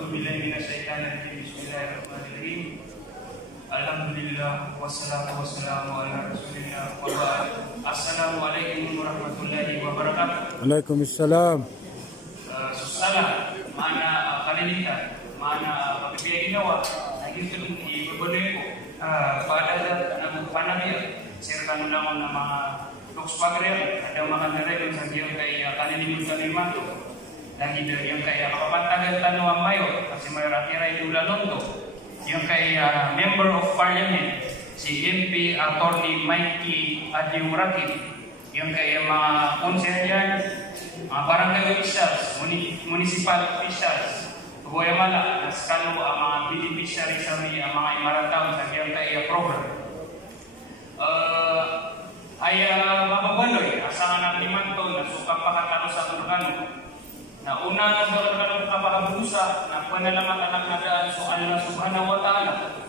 A'udzu billahi minasyaitonir rajim. Bismillahirrahmanirrahim. Alhamdulillah wassalatu wassalamu ala rasulillah wa ba'd. Assalamualaikum warahmatullahi wabarakatuh. Waalaikumsalam. Susana mana kalilitan, mana pagbibiyahin nawa, naging ibabaloy ko pada ng panagya, sirkan naman ng mga tukspagrel, ada mga naregon sa diyan kay kalilimutan ni Mato. Lagi dari yang kaya kapapantagan tanawang mayo kasi may ratiray dula londo yung kay member of parliament si MP Attorney Mikey Adyumraki yung kay mga konser dyan, mga barangay officials, municipal officials Guayamala, naskano ang mga beneficiary sa mga imarataw sa yung kay program ay mababaloy asangan ng limanto na sukang pakatalo sa organo na una na daw ka ng kapakabusa na panalamat anak na daan so Allah subhanahu wa ta'ala